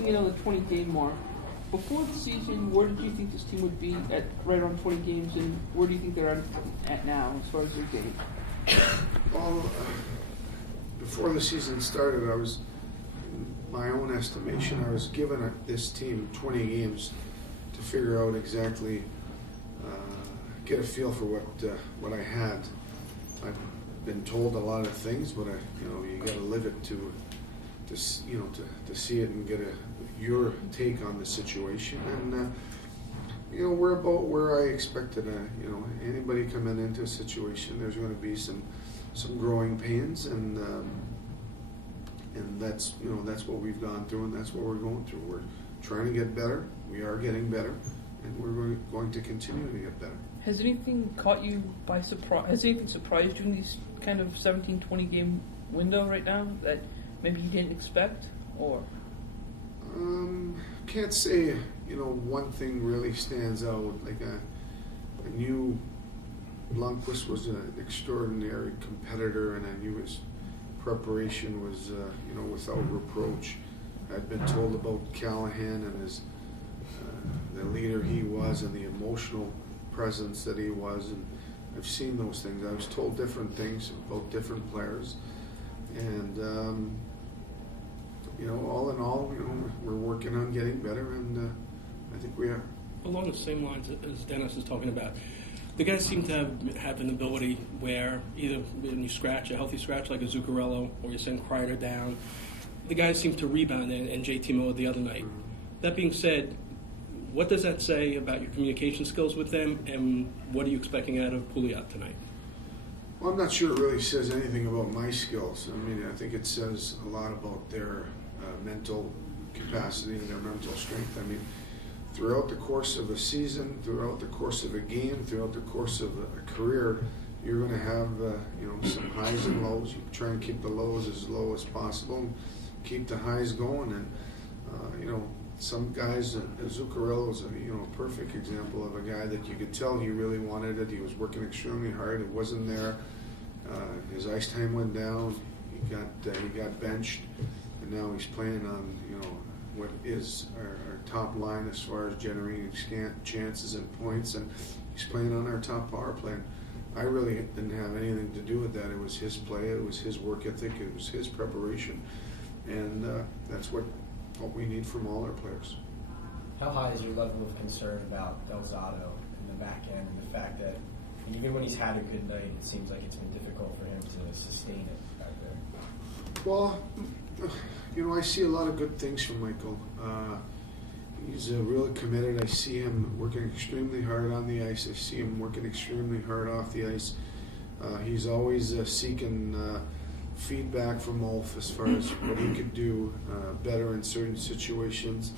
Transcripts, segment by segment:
closing in on the 20-game mark. Before the season, where did you think this team would be at right on 20 games, and where do you think they're at now as far as their game? Well, before the season started, I was, in my own estimation, I was given this team 20 games to figure out exactly, get a feel for what I had. I've been told a lot of things, but you got to live it to see it and get your take on the situation. And we're about where I expected. Anybody coming into a situation, there's going to be some growing pains, and that's what we've gone through, and that's what we're going through. We're trying to get better. We are getting better, and we're going to continue to get better. Has anything caught you by surprise? Has anything surprised you in these kind of 17, 20 game window right now that maybe you didn't expect, or? Can't say, one thing really stands out. Like I knew Lundqvist was an extraordinary competitor, and I knew his preparation was, without reproach. I'd been told about Callahan and his, the leader he was, and the emotional presence that he was, and I've seen those things. I was told different things about different players, and all in all, we're working on getting better, and I think we are. Along the same lines as Dennis is talking about, the guys seem to have an ability where either when you scratch, a healthy scratch like a Zuccarello, or you send Kreider down, the guys seem to rebound, and JT Miller the other night. That being said, what does that say about your communication skills with them, and what are you expecting out of Pouliot tonight? Well, I'm not sure it really says anything about my skills. I mean, I think it says a lot about their mental capacity and their mental strength. I mean, throughout the course of a season, throughout the course of a game, throughout the course of a career, you're going to have some highs and lows. You try and keep the lows as low as possible, and keep the highs going. And some guys, Zuccarello is a perfect example of a guy that you could tell he really wanted it. He was working extremely hard. It wasn't there. His ice time went down. He got benched, and now he's playing on what is our top line as far as generating chances and points, and he's playing on our top power play. I really didn't have anything to do with that. It was his play. It was his work ethic. It was his preparation, and that's what we need from all our players. How high is your level of concern about Delzato in the back end, and the fact that even when he's had a good night, it seems like it's been difficult for him to sustain it back there? Well, I see a lot of good things from Michael. He's really committed. I see him working extremely hard on the ice. I see him working extremely hard off the ice. He's always seeking feedback from Ulf as far as what he could do better in certain situations.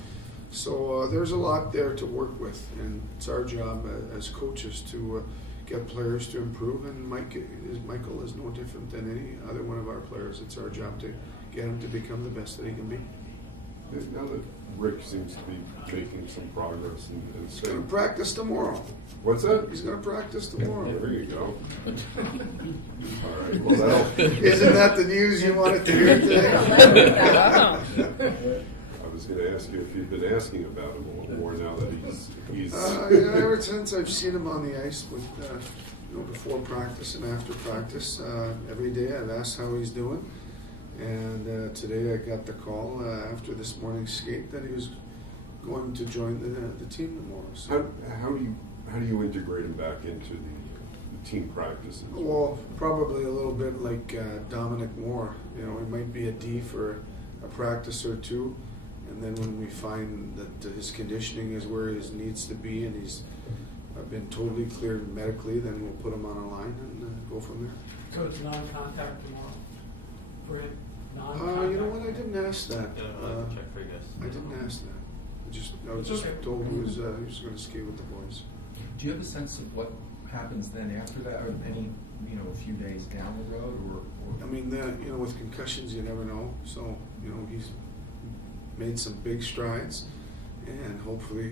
So there's a lot there to work with, and it's our job as coaches to get players to improve, and Michael is no different than any other one of our players. It's our job to get him to become the best that he can be. Now that Rick seems to be making some progress, and He's going to practice tomorrow. What's that? He's going to practice tomorrow. There you go. All right. Well, that'll. Isn't that the news you wanted to hear today? I was going to ask you if you've been asking about him a little more now that he's. Ever since I've seen him on the ice with, before practice and after practice, every day I've asked how he's doing. And today I got the call after this morning's skate that he was going to join the team tomorrow. So How do you integrate him back into the team practices? Well, probably a little bit like Dominic Moore. He might be a D for a practice or two, and then when we find that his conditioning is where he needs to be and he's been totally cleared medically, then we'll put him on a line and go from there. So it's non-contact tomorrow for him? You know what? I didn't ask that. Check for you guys. I didn't ask that. I was just told he was going to skate with the boys. Do you have a sense of what happens then after that, or any, a few days down the road, or? I mean, with concussions, you never know. So, he's made some big strides, and hopefully